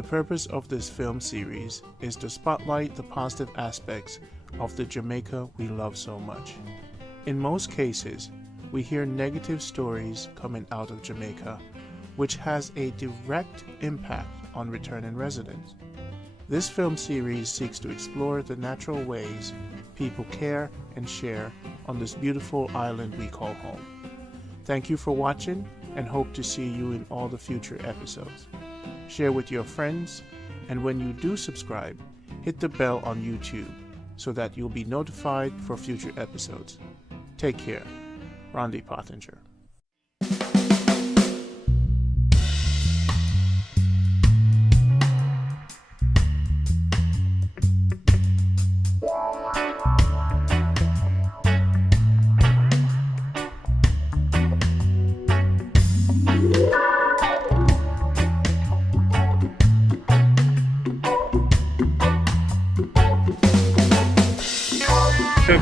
The purpose of this film series is to spotlight the positive aspects of the Jamaica we love so much. In most cases, we hear negative stories coming out of Jamaica, which has a direct impact on returning residents. This film series seeks to explore the natural ways people care and share on this beautiful island we call home. Thank you for watching and hope to see you in all the future episodes. Share with your friends, and when you do subscribe, hit the bell on YouTube so that you'll be notified for future episodes. Take care. Rhonda Pottinger.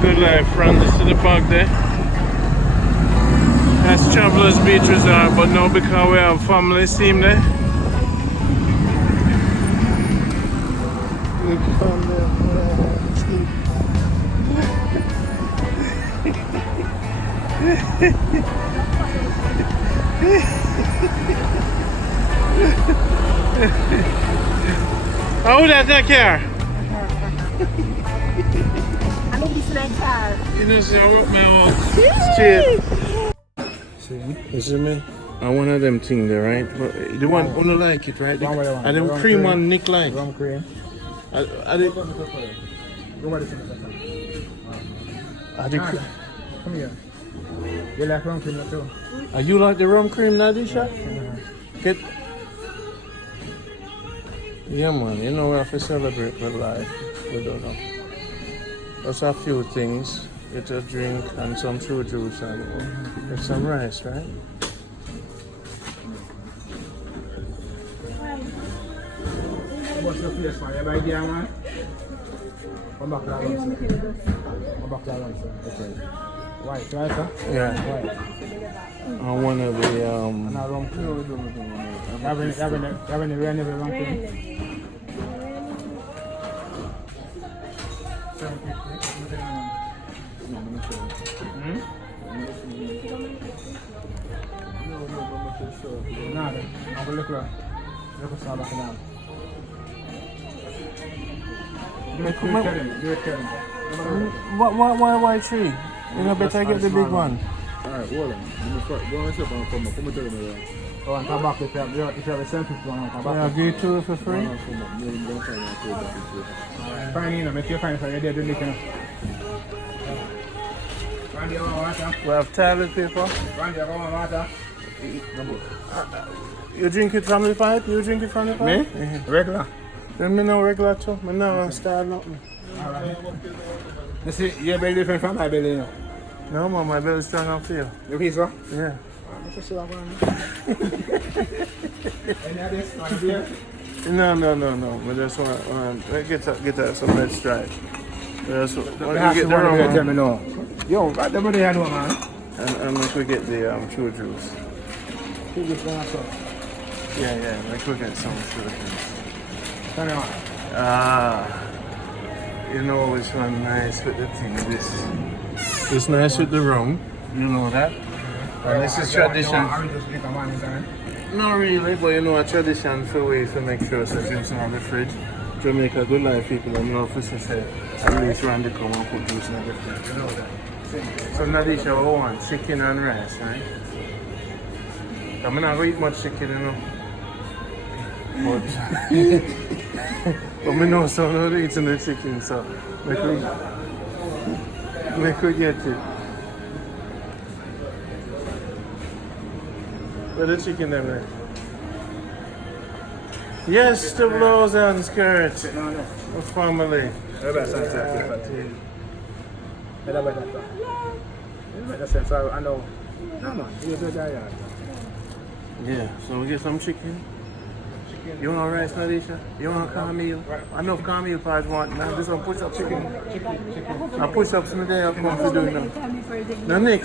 Good Life, Rhonda to the park there. That's Travelers Beach Resort, but now because we have family team there. How would I take care? You know, see, I wrote my own straight. See? You see me? I one of them things there, right? But the one only like it, right? And them cream one Nick like. Rum cream. I Come here. You like rum cream too? Are you like the rum cream, Nadisha? Get. Yeah, man. You know we have to celebrate with life. We don't know. Just a few things. Get a drink and some fruit juice and get some rice, right? What's your place, man? You have an idea, man? Come back to that one, sir. Come back to that one, sir. Okay. White, right, sir? Yeah. White. I want to be, And a rum cream. You have any rain every rum cream? Nada, I'm look at now. Why tree? You know, better get the big one. Alright, hold on. Go on step and come back. Come and tell me. Go on, come back if you have a sample one. Come back. Yeah, give it to her for free. Fine, you know, make you fine for your day, don't you? We have toilet paper. You drink it from the pipe? You drink it from the pipe? Me? Mm-hmm. Regular. Then me no regular too. Me no start nothing. Alright. You see, your belly different from my belly, you know? No, man, my belly strong and feel. You feel so? Yeah. Any of this? Want beer? No. We just want get some red stripe. Just want to get the rum. rum. Yo, what the money I know, man? And we could get the true juice. Yeah, we could get some true juice. Turn it on. You know which one nice with the thing. This nice with the rum. You know that. And this is tradition. Not really, but you know a tradition for we to make sure so drinks on the fridge. Jamaica Good Life people, I'm not for say at least Rhonda come and put juice in the fridge. You know that. So Nadisha, we want chicken and rice, right? I'm not going to eat much chicken, you know. But I know some not eating the chicken, so we could get it. Where the chicken them there? Yes, the blouse and skirt of family. Yeah, so we get some chicken. You want rice, Nadisha? You want cornmeal? I know if cornmeal parts want. Now this one push up chicken. I push ups in the day I come to do now. Now Nick,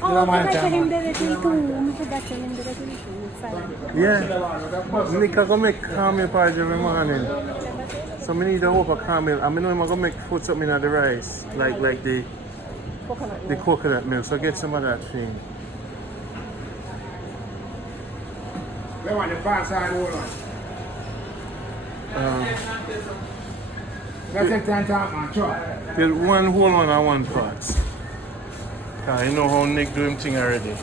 know my like time. him directly too. Me forgot to him directly too. Yeah. Nick, I go make caramel porridge every morning. So I need a hope of caramel. I know I'm going to make put something in the rice. Like the coconut milk. So get some of that thing. They want the far side hold on. Let's take time man, sure. Get one whole one and one part. You know how Nick do him thing already.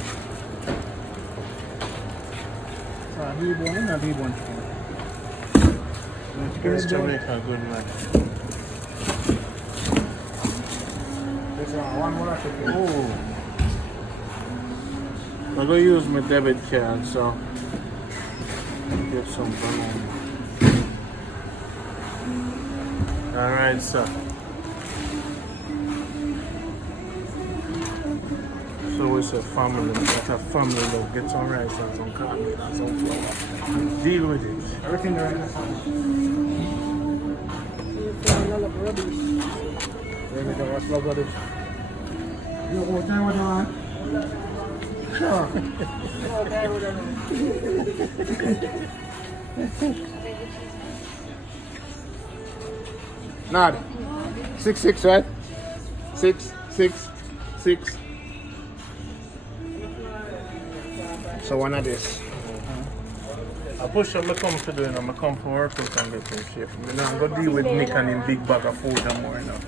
He born or he born chicken? It's Jamaica Good Life. This one more chicken. Oh. I'm going to use my debit card, so get some banana. Alright, sir. So it's a family, it's a family look. Get some rice and some caramel and some flour. Deal with it. Everything right now. What's love rubbish? You go time with man? Sure. Nod. 6'6", right? 6'6". So one of this. I push up, I come to do it, I come from work out and get in shape. I'm not going to deal with Nick and him big bag of food and more now.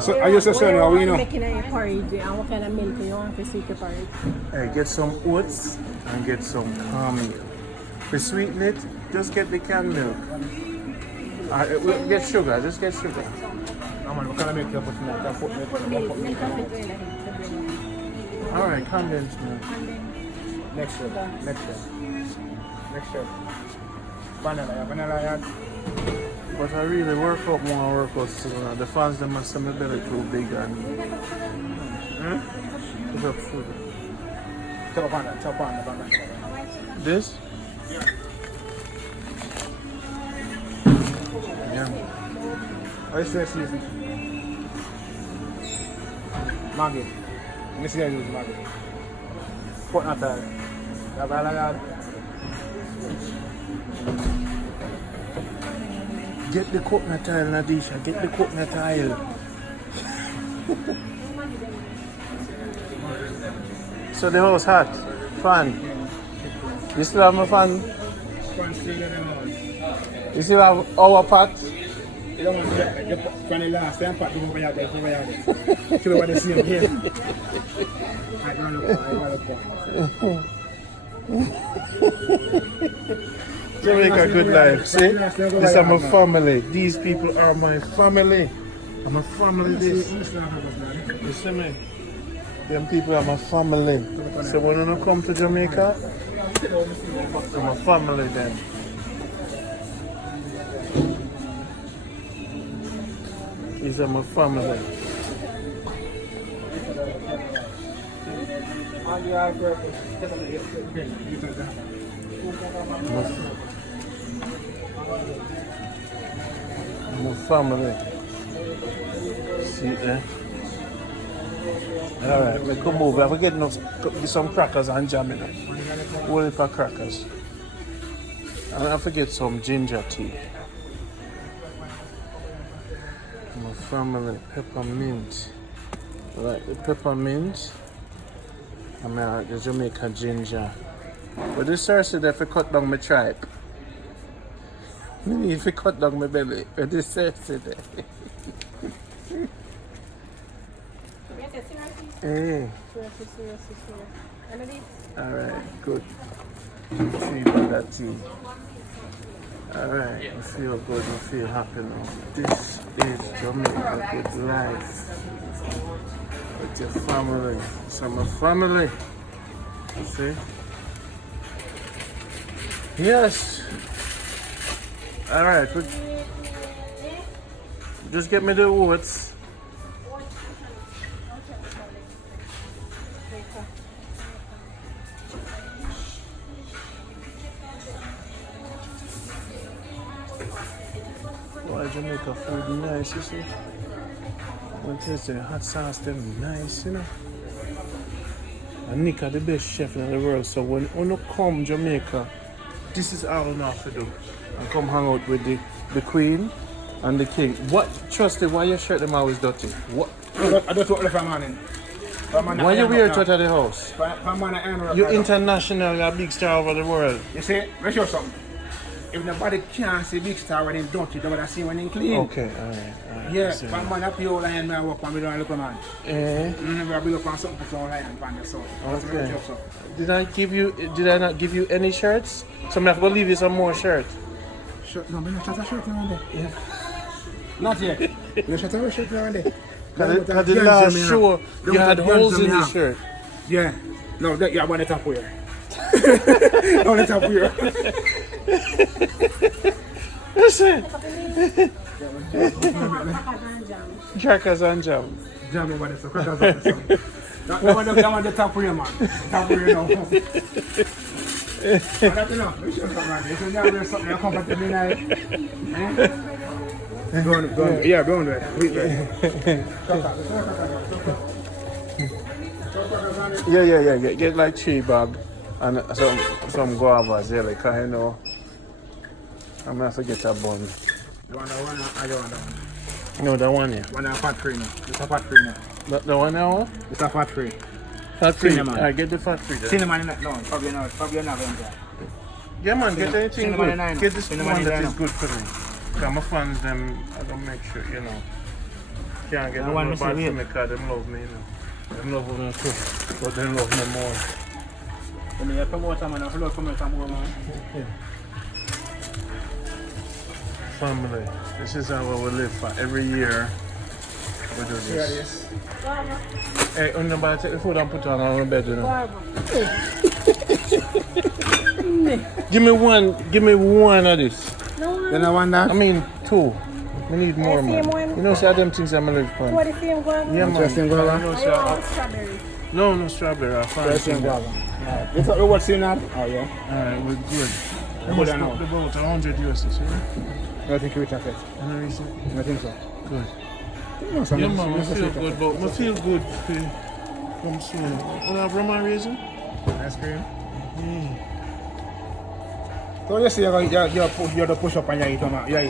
So I used to say now, you know. Making a porridge and what kind of milk you want to sweeten the porridge? Hey, get some oats and get some caramel. To sweeten it, just get the canned milk. Get sugar, just get sugar. No man, what kind of milk you put in that? Put milk of it in it. Alright, condensed milk. Next year. Vanilla yard. But I really work out more work out soon. The fans them must say my belly too big and put up food. Top on that. This? Yeah. I say season. Maggie. Let me see how you use Maggie. Put that there. Vanilla yard. Get the coconut oil, Nadisha. Get the coconut oil. So the house hot? Fan? You still have my fan? You still have our pot? You don't want to get the vanilla stamp pot over here. Should we want to see him here? Jamaica Good Life, see? This is my family. These people are my family. I'm a family this. You see me? Them people are my family. So when you come to Jamaica, I'm a family then. These are my family. My family. See there? Alright, we come over. I forget some crackers and jam in it. Whole heap of crackers. And I forget some ginger tea. My family, peppermint. I like the peppermint. I mean, I like the Jamaica ginger. But this Cersei there for cut down my tripe. I need if you cut down my belly. But this Cersei there. Hey. Alright, good. See about that tea. Alright, I feel good, I feel happy now. This is Jamaica Good Life. With your family. So my family. See? Yes. Alright, just get me the oats. Why Jamaica food nice, you see? What is it? Hot sauce them nice, you know. And Nick are the best chef in the world. So when you come Jamaica, this is all you have to do. And come hang out with the Queen and the King. What, Trusty, why your shirt them always dirty? What? I don't talk from morning. Why you wear it out of the house? You're international, you're a big star over the world. You see, let me show you something. If nobody can see big star when it's dirty, they want to see when it's clean. Okay, alright. Yeah, from man up here, all the hand I work on, we don't look at man. Eh? I build up on something for all the hand on the side. Okay. Did I not give you any shirts? So I'm going to leave you some more shirts. Shirt? No, I'm not shut a shirt around there. Yeah. Not yet. You shut a shirt around there. Because the last show, you had holes in the shirt. Yeah. No, that you have on the top here. On the top here. Listen. Crackers and jam. Jam over there, so crackers on the side. That one on the top here, man. Top here now. That's enough. You should come around. You should have something you come back to me now. Go on. Yeah, go on there. Yeah. Get like 3 bags and some guavas, yeah, like, you know. I'm going to have to get a bun. One, I don't want that one. No, that one, yeah. One fat free now. It's a fat free now. The one now? It's a fat free. Fat free? Cinnamon. Alright, get the fat free then. Cinnamon in that? No, probably not going to. Yeah, man, get anything good. Get this one that is good for me. Because my fans, them, I don't make sure, you know. Can't get no bad for me because them love me, you know. Them love me too, but they love me more. When you promote them, I love promote them more, man. Family, this is how we live for. Every year, we do this. Hey, nobody take the food and put it on the bed, you know. Give me one of this. You don't want that? I mean 2. We need more, man. You know, see them things I'm live for. What is the guava? Yeah, man. Trusty and guava? Strawberry. No strawberry. I found Trusty and guava. You thought you were in that? Oh, yeah. Alright, we're good. Good enough. About 100 USD, right? I think you will check it. I think so. Good. No, Yeah, man, I feel good, but I feel good from soon. Will I have rum and raisin? Ice cream? Yeah. So you see, you push up and you eat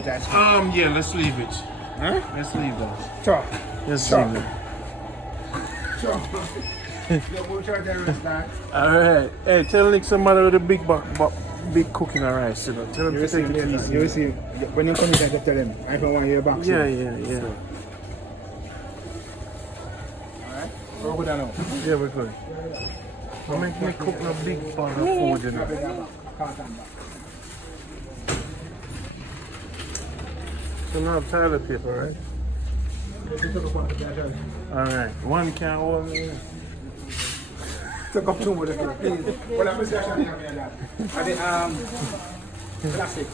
ice cream? Yeah, let's leave it. Huh? Let's leave that. Sure. Let's Sure. leave it. Sure. You will try to restart. Alright. Hey, tell Nick somebody with a big cooking of rice, you know. Tell him to take it easy. You will see, when you come in, you tell him, I don't want your back. Yeah. Alright? So good now. Yeah, we're good. I'm making me cook a big pot of food, you know. So now toilet paper, right? Alright. One can't hold me. Take up 2 more, please. Well, I'm just going to that. Plastic.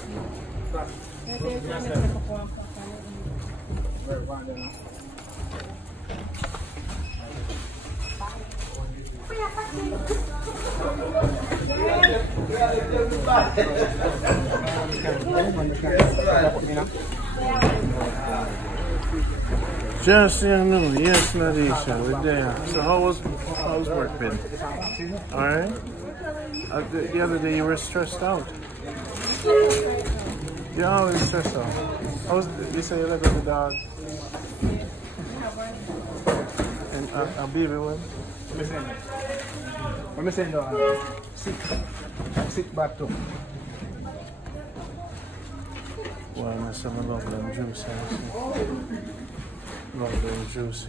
Just yes, Nadisha, we're there. So how's work been? Alright? The other day you were stressed out. You're always stressed out. You say you let the dog? And a baby one? Let me send you sick back too. Well, I love them juice. Love them juice.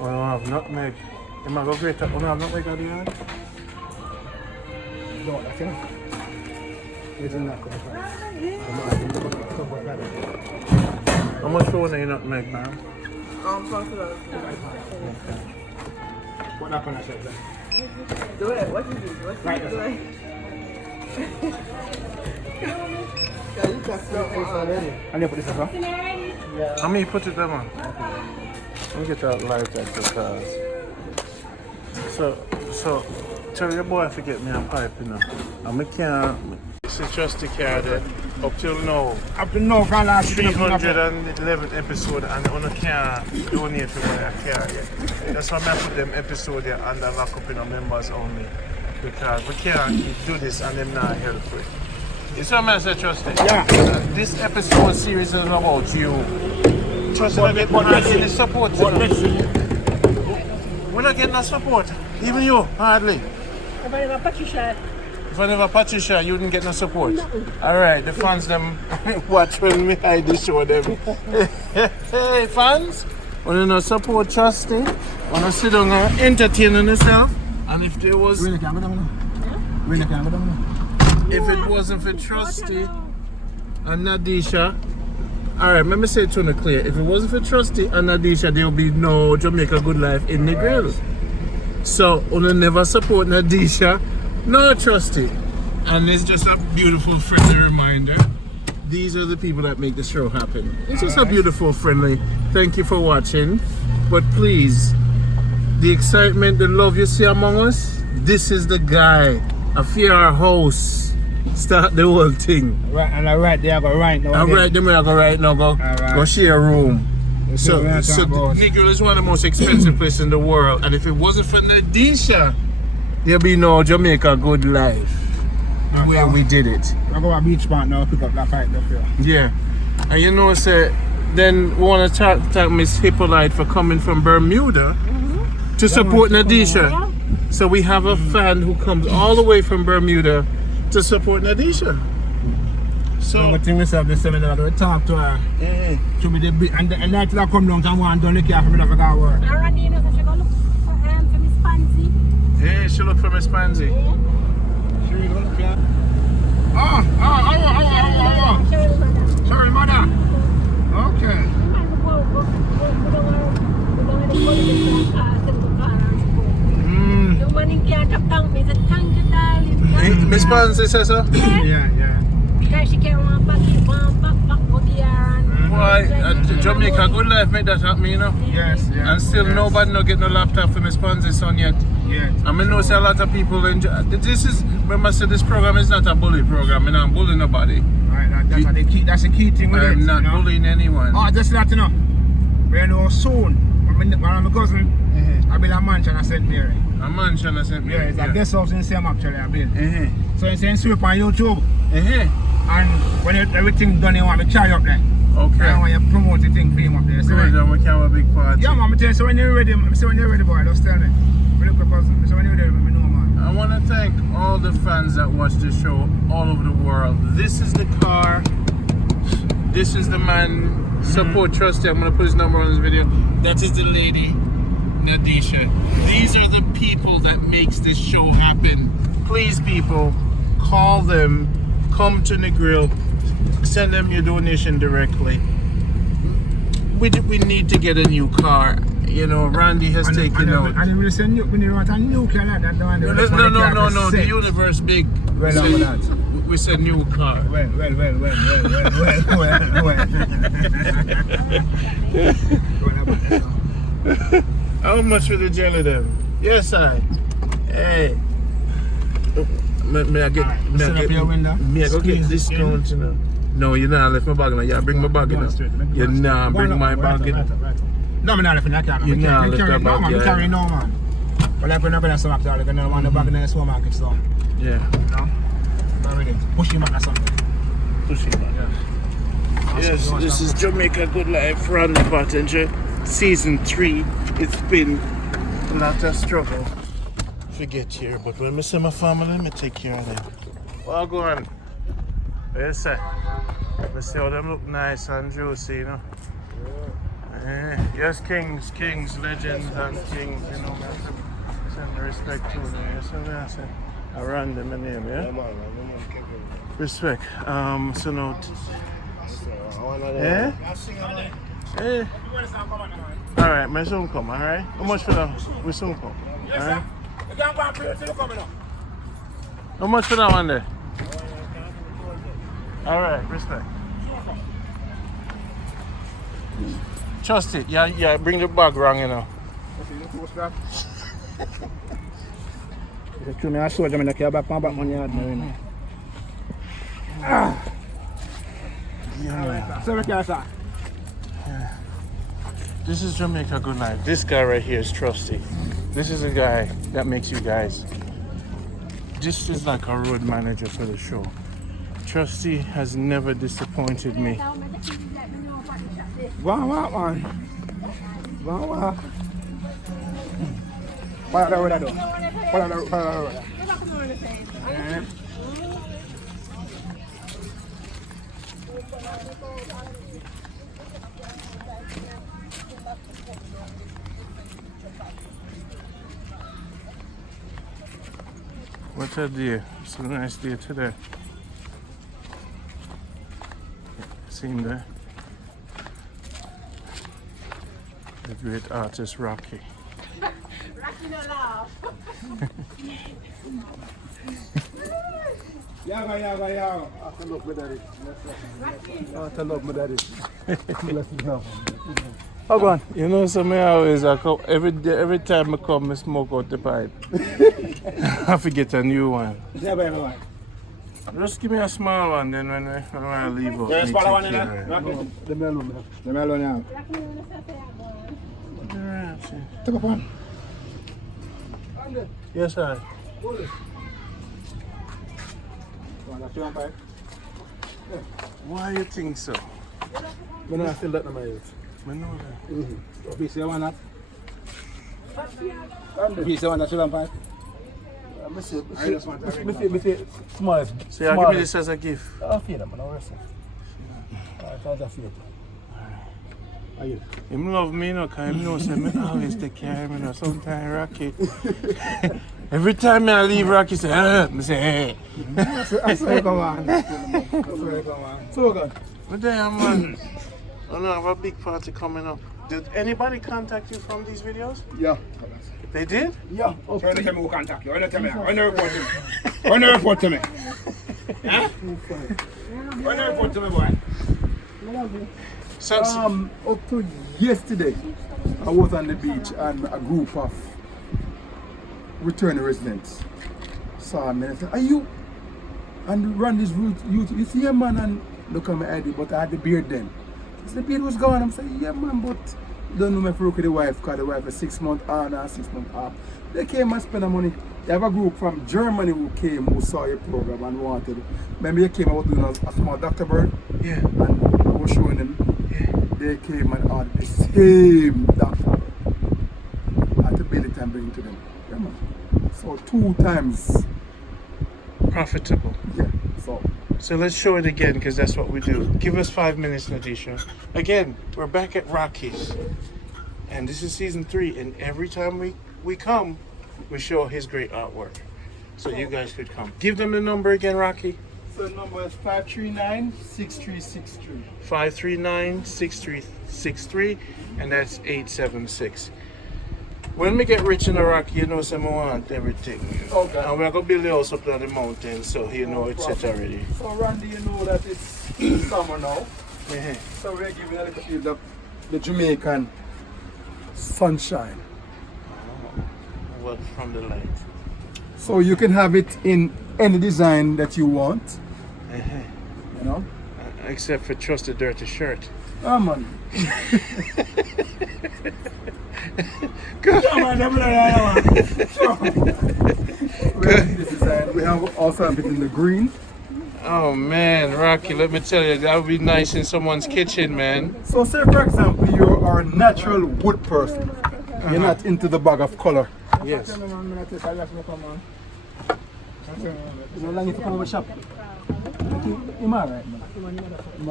Oh, I don't have nutmeg. Am I going to grate up? Oh, no, I have nutmeg at the end? No, that's enough. It's enough. How much for one of your nutmeg, ma'am? Possible. What happened I said that? Do it. What you do? What you Right, do? And you put this as well? How many put it there, man? Let me get that light at the cars. So, tell your boy to get me a pipe, you know. And I can't. see Trusty car there. Up till now. Up to now, can last 311th episode and on can't donate for my car yet. That's why I put them episode here under lock up in our members only. Because we can't do this and them not help with. You see what I say, Trusty? Yeah. This episode series is about you. Trusty, I get any support. We're not getting no support. Even you, hardly. If I never Patricia, If I never Patricia, you didn't get no support. Alright, the fans them watch when me hide the show them. Hey fans, wanna no support Trusty? Wanna sit down and entertain yourself? And if there was if it wasn't for Trusty and Nadisha, alright, let me say it to you clear. If it wasn't for Trusty and Nadisha, there would be no Jamaica Good Life in Negril. So, we'll never support Nadisha, no Trusty. And it's just a beautiful, friendly reminder. These are the people that make the show happen. It's just a beautiful, friendly. Thank you for watching. But please, the excitement, the love you see among us, this is the guy. I fear our host. Start the whole thing. Right, and right there, I go right now. Alright, then we go right now, go share a room. So Negril is one of the most expensive places in the world, and if it wasn't for Nadisha, there'll be no Jamaica Good Life. Where we did it. I go to beach spot now, pick up that fight up here. Yeah. And you know, say, then we want to thank Miss Hippolyte for coming from Bermuda to support Nadisha. So we have a fan who comes all the way from Bermuda to support Nadisha. So the thing is that the seminar we talk to her. Should be the big and that will come down and one done the car for me to go work. Randy, you know, so she go look for Miss Pansy. hey, she look for Miss Pansy. She will look here. Oh. Sorry, mother. Okay. The money can't thank me, thank you, darling. Miss Pansy says so? Yeah. Because she can't want back, go there. Why? Jamaica Good Life made that happen, you know? Yes. And still nobody no get no laptop for Miss Pansy's son yet. Yes. I mean, know say a lot of people enjoy. This is, remember, I said this program is not a bully program. I'm not bullying nobody. Right, that's the key thing with it. I'm not bullying anyone. Oh, just that, you know. We know soon, when my cousin, I built a mansion at St. Mary. A mansion at St. Mary? Yeah, it's a guest house in Sam actually, I built. So it's in sweep on YouTube. And when everything done, you want to try up there. Okay. And when you promote the thing for him up there. So good, then we can have a big party. Yeah, man, I tell you, so when you're ready, boy, just tell me. Look at cousin, so when you're ready, let me know, man. I want to thank all the fans that watch this show all over the world. This is the car. This is the man. Support Trusty. I'm going to put his number on this video. That is the lady, Nadisha. These are the people that makes this show happen. Please, people, call them. Come to Negril. Send them your donation directly. We need to get a new car. You know, Randy has taken out. And we send you, when you want a new car like that, no. The universe big. We said new car. Well. How much for the jelly then? Yes, I. Hey. May I get discount, you know? No, you're not left my bag now. Yeah, bring my bag in. You're not bring my bag in. No, I'm not left in that car. You're not left that bag. I'm carrying no, man. But like we're not going to sell up there, they're going to want the bag in the supermarket store. Yeah. No? Already. Push him back or something. Push him back. Yeah. Yes, this is Jamaica Good Life, Rhonda Pottinger, Season 3. It's been a lot of struggle to get here, but when I see my family, let me take care of them. Well, go on. What you say? Let's see how them look nice and juicy, you know. Yes, kings, legends, and kings, you know. Send the respect to them. Yes, I say. I ran them in name, yeah? Respect. So now. Yeah? Yeah. Alright, my soon come, alright? How much for that? We soon come. Alright? How much for that one there? Alright, respect. Trust it. Yeah, bring the bag wrong, you know. I showed them in the car back my back money. Yeah. So we can start. This is Jamaica Good Life. This guy right here is Trusty. This is a guy that makes you guys. This is like a road manager for the show. Trusty has never disappointed me. Wow, man. Wow. What are we doing? What a day. It's a nice day today. Seen there. The great artist Rocky. Rocky no laugh. Yeah. I can look my daddy. I can look my daddy. Oh, go on. You know, so me always, I come, every time I come, I smoke out the pipe. I forget a new one. Yeah. Just give me a small one, then when I leave out. There's me one take in care there. of it. The melon now. Alright, see. Take up one. Yes, sir. Why you think so? I'm not still that in my ears. I know that. Piece of one that. Piece of one that should have pipe. I see smallest. So you give me this as a gift. I'll feed them, I'll rest it. I'll feed it. Him love me, no, because him knows me always take care of him, no. Sometimes Rocky. Every time I leave Rocky, say, I say, hey. I swear, come on. So good. But there, man. Oh no, I have a big party coming up. Did anybody contact you from these videos? Yeah. They did? Yeah. Okay. When they tell me who contact you, when they tell me, when they report to me. When they report to me. Huh? When they report to me, boy. So, Up to yesterday, I was on the beach and a group of returning residents saw me and I said, "Are you?" And run this route, you see a man and look at my ID, but I had the beard then. I said, the beard was gone. I'm saying, yeah man, but don't know if I work with the wife because the wife is 6 months on and 6 months off. They came and spent the money. They have a group from Germany who came, who saw your program and wanted. Remember they came, I was doing a small Dr. Bird. yeah. And I was showing them. They came and ordered the same doctor. I had to build it and bring it to them. Yeah, man. So 2 times. Profitable. Yeah. So let's show it again because that's what we do. Give us 5 minutes, Nadisha. Again, we're back at Rocky's. And this is season 3. And every time we come, we show his great artwork. So you guys could come. Give them the number again, Rocky. So the number is 539-6363. 539-6363, and that's 876. When we get rich in Iraq, you know, some want everything. Okay. And we're going to build a house up on the mountain, so you know it's set already. So Randy, you know that it's summer now. Yeah. So we're giving a little bit of the Jamaican sunshine. Well, from the light. So you can have it in any design that you want. You know? Except for Trust a Dirty Shirt. Oh man. We have also have it in the green. Oh man, Rocky, let me tell you, that would be nice in someone's kitchen, man. So say for example you are a natural wood person. You're not into the bag of color. Yes. You know, long to come over shop. I'm alright, man. I'm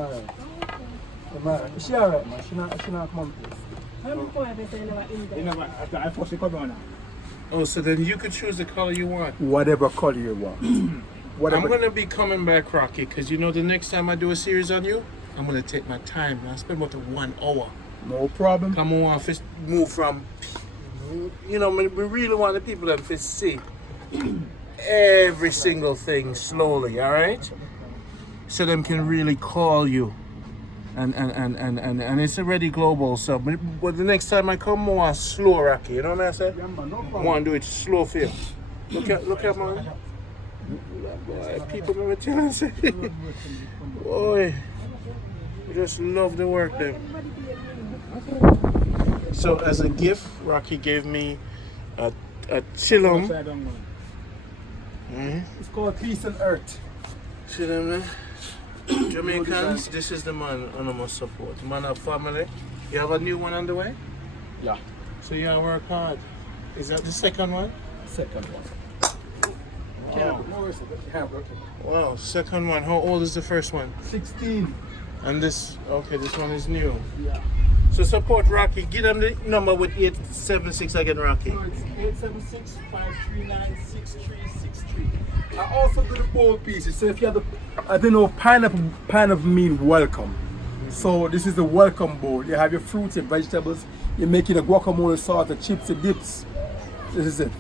alright. She alright, man. She not come on place. Oh, so then you could choose the color you want. Whatever color you want. I'm going to be coming back, Rocky, because you know the next time I do a series on you, I'm going to take my time. I'll spend about 1 hour. No problem. Come on, first move from, you know, we really want the people to first see every single thing slowly, all right? So them can really call you. And it's already global, so but the next time I come more slow, Rocky, you know what I said? Yeah, man, no I problem. want to do it slow for you. Look at man. Boy, people never tell us. Boy, we just love the work there. So as a gift, Rocky gave me a chillum. Upside down, man. Mm-hmm. It's called Peace and Earth. Chillum, Jamaicans, this is the man I must support. Man of family. You have a new one on the way? Yeah. So you gotta work hard. Is that the second one? Second one. Wow. Yeah, Wow, second one. How old is the first one? 16. And this, okay, this one is new. Yeah. So support Rocky. Give them the number with 876 again, Rocky. So it's 876-539-6363. I also do the bowl pieces. So if you have the, I don't know, pineapple mean welcome. So this is the welcome bowl. You have your fruits, your vegetables. You're making a guacamole sauce, the chips, the dips. This is it.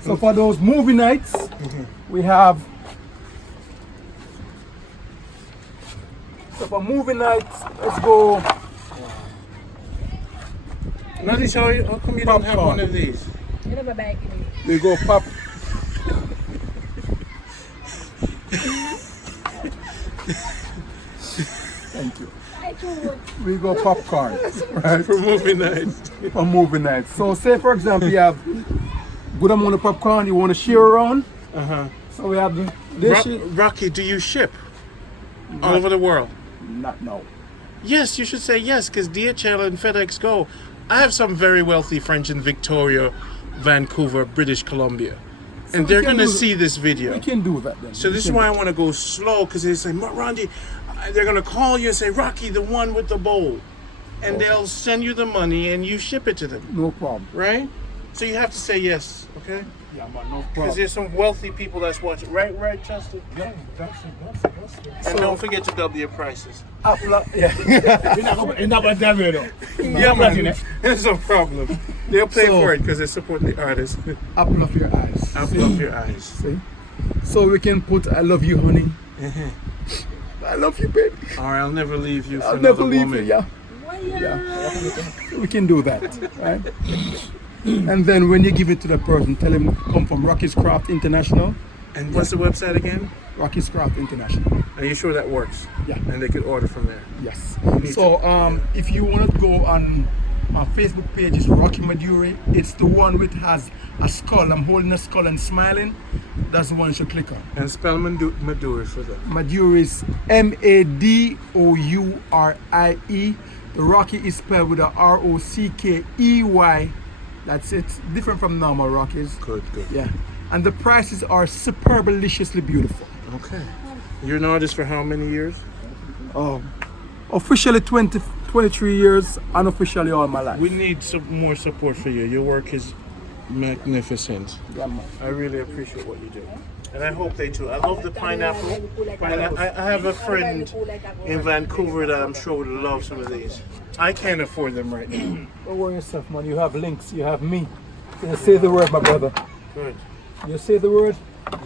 So for those movie nights, we have. So for movie nights, let's go. Nadisha, how come you don't have one of these? You never buy it. We go pop. Thank you. We go popcorn, right? For movie nights. For movie nights. So say for example you have good amount of popcorn you want to share around. So we have this. Rocky, do you ship all over the world? Not now. Yes, you should say yes, because DHL and FedEx go. I have some very wealthy friends in Victoria, Vancouver, British Columbia. And they're going to see this video. We can do that then. So this is why I want to go slow, because they say, Rondi, they're going to call you and say, Rocky, the one with the bowl. And they'll send you the money and you ship it to them. No problem. Right? So you have to say yes, okay? Yeah, man, no Because problem. there's some wealthy people that's watching. Right, Chester? Yeah, And don't forget to double your prices. yeah. You're not going to tell me though. Yeah, man. There's no problem. They'll pay So- for it because they're supporting the artist. Apple of your eyes. Apple of your eyes. See? So we can put I love you, honey. I love you, baby. Or I'll never leave you for I'll another never leave woman. you, yeah. We can do that, right? And then when you give it to the person, tell him come from Rocky's Craft International. And what's the website again? Rocky's Craft International. Are you sure that works? Yeah. And they could order from there. Yes. need So if you want to go on our Facebook page, it's Rocky Maduri. It's the one which has a skull. I'm holding a skull and smiling. That's the one you should click on. And spell Maduri for them. Maduri is Madouri. The Rocky is spelled with a Rockey. That's it. Different from normal Rockies. Good. Yeah. And the prices are superbalicious beautiful. Okay. You're an artist for how many years? Officially 23 years, unofficially all my life. We need some more support for you. Your work is magnificent. Yeah, man. I really appreciate what you do. And I hope they too. I love the pineapple. And I have a friend in Vancouver that I'm sure would love some of these. I can't afford them right now. Don't worry yourself, man. You have links. You have me. You say the word, my brother. Good. You say the word,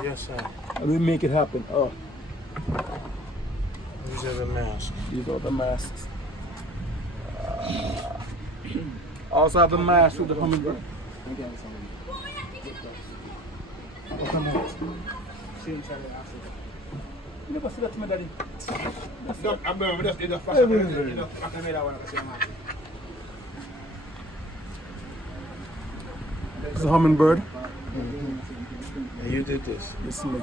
Yes, sir. and we make it happen. Oh, These are the masks. these are the masks. Also have the mask with the hummingbird. What's the mask? You never see that to me, daddy. It's a hummingbird. And you did this. It's me.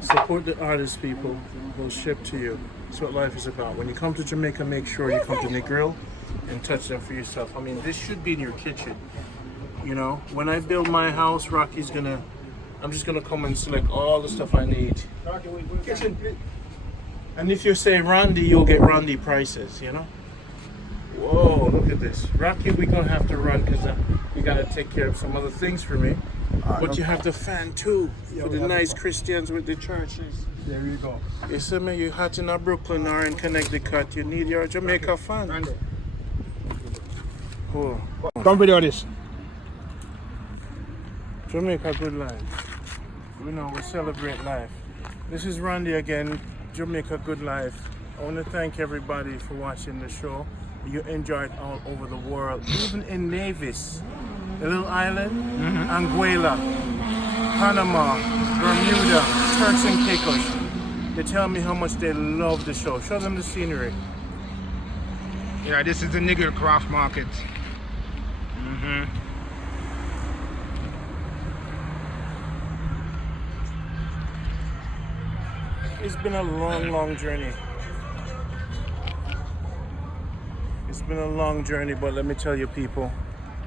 Support the artists, people. Will ship to you. That's what life is about. When you come to Jamaica, make sure you come to Negril and touch them for yourself. I mean, this should be in your kitchen. You know, when I build my house, I'm just gonna come and select all the stuff I need. Kitchen, please. And if you say Rhonda, you'll get Rhonda prices, you know? Whoa, look at this. Rocky, we're gonna have to run because we gotta take care of some other things for me. But you have the fan too, for the nice Christians with the churches. There you go. You see me, you're hot in Brooklyn or in Connecticut, you need your Jamaica fan. Oh. Don't video this. Jamaica Good Life. We know we celebrate life. This is Randy again, Jamaica Good Life. I want to thank everybody for watching the show. You enjoy it all over the world, even in Nevis, the little island, Anguilla, Panama, Bermuda, Turks and Caicos. They tell me how much they love the show. Show them the scenery. Yeah, this is the Negril craft market. It's been a long, long journey. It's been a long journey, but let me tell you, people,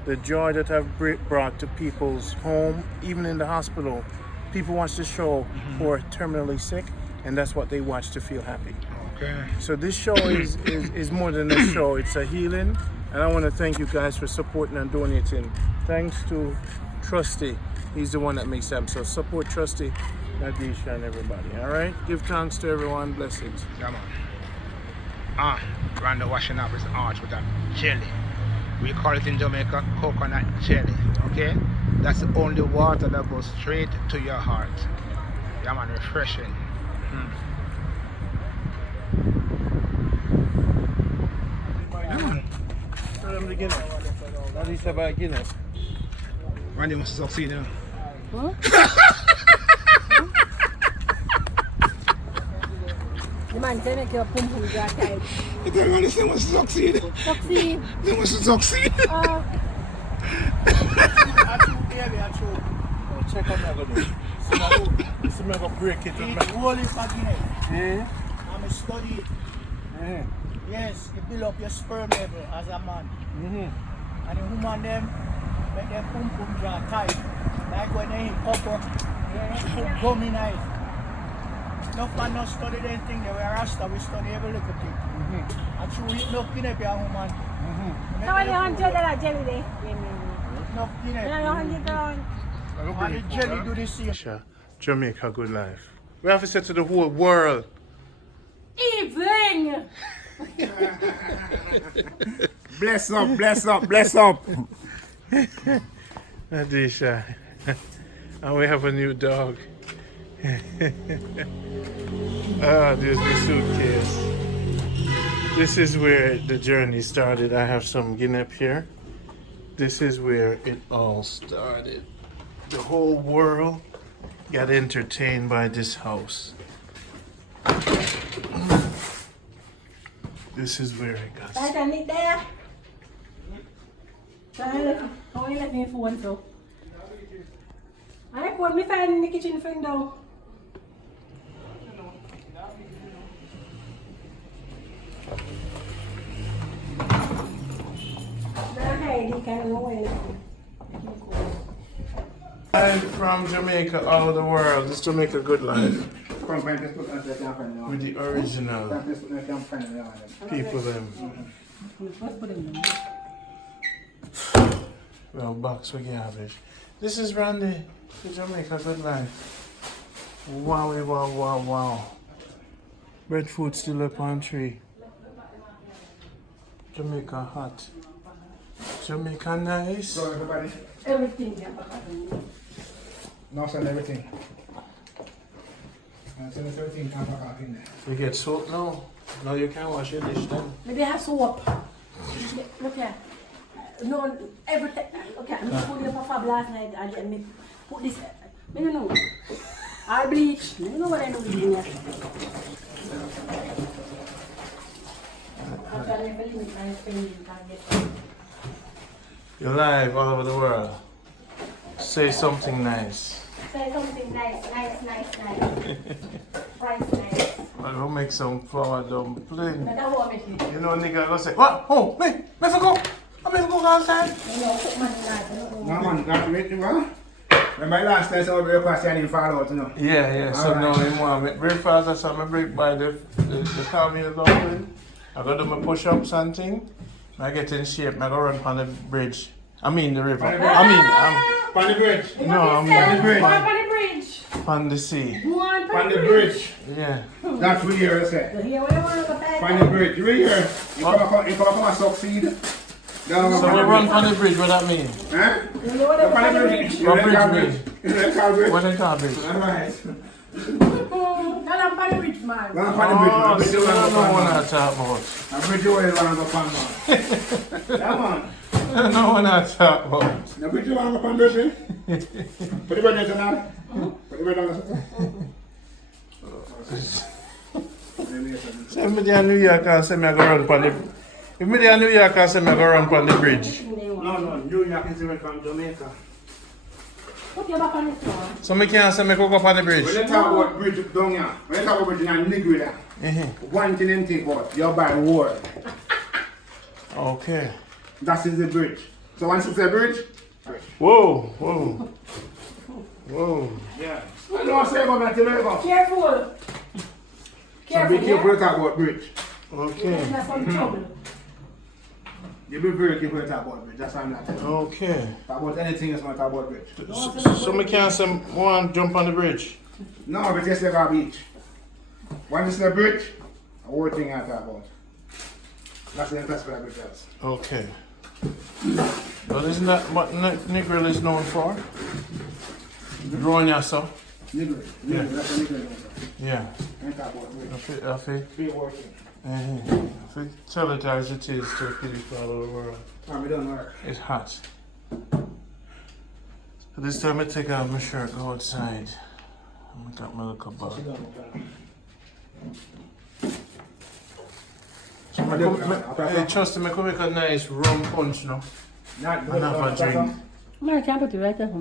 the joy that I've brought to people's home, even in the hospital. People watch the show who are terminally sick, and that's what they watch to feel happy. Okay. So this show is more than a show, it's a healing. And I want to thank you guys for supporting and donating. Thanks to Trusty, he's the one that makes them. So support Trusty, Nadisha, and everybody, all right? Give thanks to everyone, blessings. Yeah, man. Rhonda washing up his arch with that jelly. We call it in Jamaica coconut jelly, okay? That's the only water that goes straight to your heart. Yeah, man, refreshing. Tell them the Guinness. Nadisha buy Guinness. Randy must succeed now. Huh? The man say make your pum pum dry tight. You tell Randy they must succeed. Succeed. They must succeed. Check out that good. This is going to break it. It's whole if again. I'm a study. Yes, you build up your sperm level as a man. And the woman them make their pum pum draw tight. Like when they eat pepper, put gum in it. Enough man not study anything, they were Rasta, we study every little thing. And so we eat enough peanut butter, woman. How many $100 jelly there? Enough peanut. $100. And the jelly do the same. Jamaica Good Life. We have to say to the whole world. Evening! Bless up, bless up, bless up. Nadisha. And we have a new dog. There's the suitcase. This is where the journey started. I have some guinea here. This is where it all started. The whole world got entertained by this house. This is where it got started. I need there. How are you letting me phone so? I put me fan in the kitchen friend down. I'm from Jamaica, all over the world. This Jamaica Good Life. With the original people them. Well, box for garbage. This is Randy, the Jamaica Good Life. Wowie, wow, wow, wow. Breadfruit still up on tree. Jamaica hot. Jamaica nice. So everybody, Everything. now send everything. And send everything come back in there. You get soap now? Now you can wash your dish then. Maybe I have soap. Look here. No, everything. Okay, I'm putting up a fab last night and me put this. I don't know. I bleach. I don't know what I do with here. You're live all over the world. Say something nice. Say something nice. Price nice. I'll make some flour dumpling. But I want me. You know, nigga, go say, what? Oh, me for go. I mean, go outside. No man, that's it, man. Remember last time I was very fast and fall out, you know? Yeah. So now I want to break fast, so I break by the caramel dumpling. I go do my push-ups and thing. I get in shape. I go run on the bridge. I mean the river. On the bridge. No, I'm on the bridge. On the bridge. on the sea. On the bridge. Yeah. That's what you say. Here we want to go. On the bridge. Right here. You come and succeed. No, So we run on the bridge, what that mean? Huh? You want to go On on the the bridge. bridge? What bridge mean? Bridge. What they call bridge? Alright. No, I'm on the bridge, man. Go on the bridge, man. Oh, Bridge so you I want don't to know go what on, I talk about. man. A bridge you want to go on, man. Yeah, man. I don't know what I talk about. The bridge you want to go on, bridge. Put the bridge in there. Put So if me there in New York and say me I go run pon the if me there in New York and say me I go run pon the bridge. No, New York is different from Jamaica. Put your back on the floor. So me can't say me go up on the bridge. When you talk about bridge down here, when you talk about bridge in Negril, one thing you think about, you buy wood. Okay. That is the bridge. So once it's a bridge, Whoa, whoa. Whoa. yeah. I know what I say about that today. Careful. So Careful, be careful to talk about bridge. Okay. That's some trouble. You be very careful to talk about bridge. That's why I'm not telling you. Okay. Talk about anything else when you talk about bridge. So me can't say one jump on the bridge. No, but just like our beach. Once it's a bridge, a whole thing I talk about. That's the best for that bridge is. Okay. But isn't that what Negril is known for? Drawing yourself. Negril. Yeah. That's a Negril. Yeah. I talk about bridge. I feel. Be working. Tell it as it is to people all over the world. We don't work. It's hot. So this time I take out my shirt, go outside. I got my little bag. So hey, Trusty, I could make a nice rum punch now. Not And have a drink. I can't put it right there.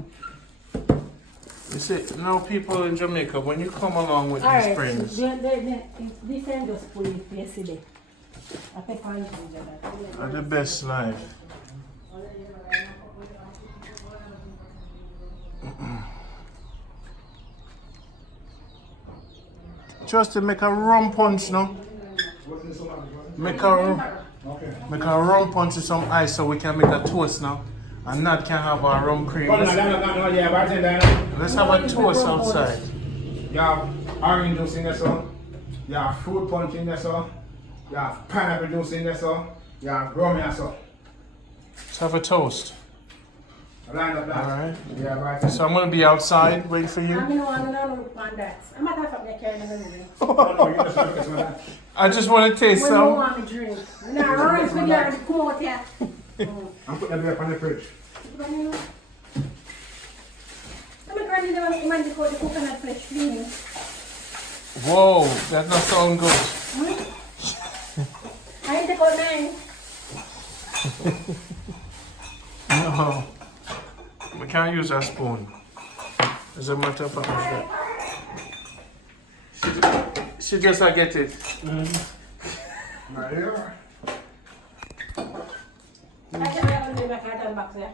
You see, now people in Jamaica, when you come along with these Alright, friends, this end just put it yesterday. I think I are the best life. Trusty, make a rum punch now. Make a rum punch with some ice so we can make a toast now. And Nat can have our rum cream. Let's have a toast outside. You have orange juice in there, so. You have fruit punch in there, so. You have pineapple juice in there, so. You have rum here, so. Let's have a toast. Line up that. Alright. Yeah, right. So I'm going to be outside waiting for you. I'm going to look on that. I'm not going to carry them. No, you just look at some of that. I just want to taste When you some. want to drink. Now, orange with your coat here. I'm putting that back on the fridge. I'm going to man the coconut fresh cream. Whoa, that not sound good. I ain't take out mine. No. We can't use a spoon. As a matter of fact, she just get it. Right here. I can't do my cat back there.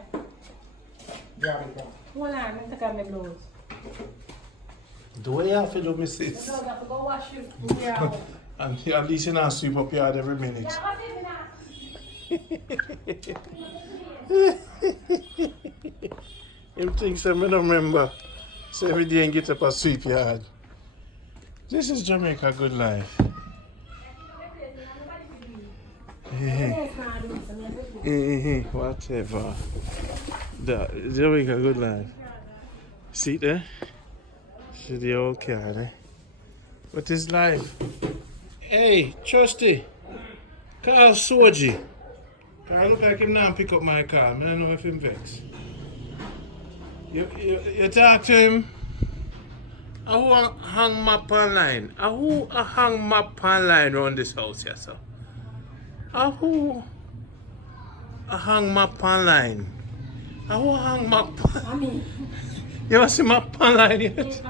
Yeah, we go. Hold on, I'm take out my gloves. The way you have to do, missus. No, you have to go wash your hair. And at least you not sweep up yard every minute. Him thinks I don't remember. So every day and get up a sweep yard. This is Jamaica Good Life. Whatever. The Jamaica Good Life. See there? See the old car there? What is life? Hey, Trusty. Call Soji. I look like him now pick up my car. I don't know if him vex. You talk to him. Who hang map online? Who hang map online around this house here, sir? Who hang map online? Who hang map? I mean, You ever see map online yet?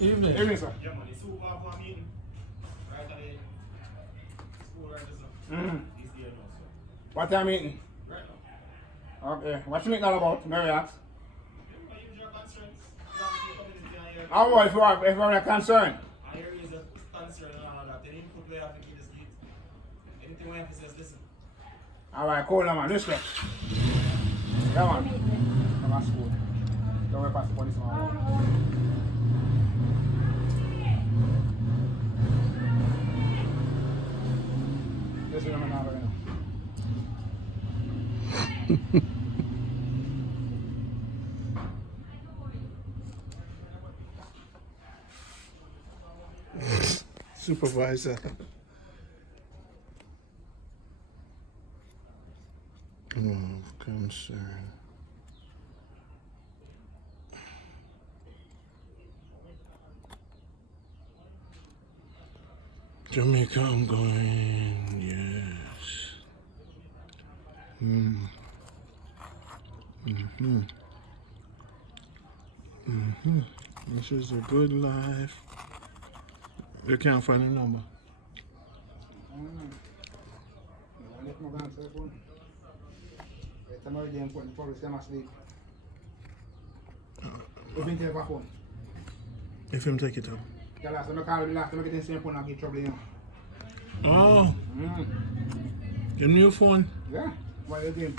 Evening. Evening, sir. Yeah, man, it's super for a meeting. Right at the school right just now. He's there now, so. What time meeting? Right now. Okay. What's the meeting all about? Mary asked. My usual concerns. Community and here. How about if you're concerned? And here is a concern and all that. Any input we have to give this lead. Anything we emphasize, listen. Alright, cool now, man. Respect. Yeah, man. Come on, school. Don't worry past the police, man. Yes, we're now, right now. Supervisor. Jamaica, I'm going. Yes. This is a good life. You can't find a number. If him take it up. Oh. Your new phone? Yeah, what are you doing?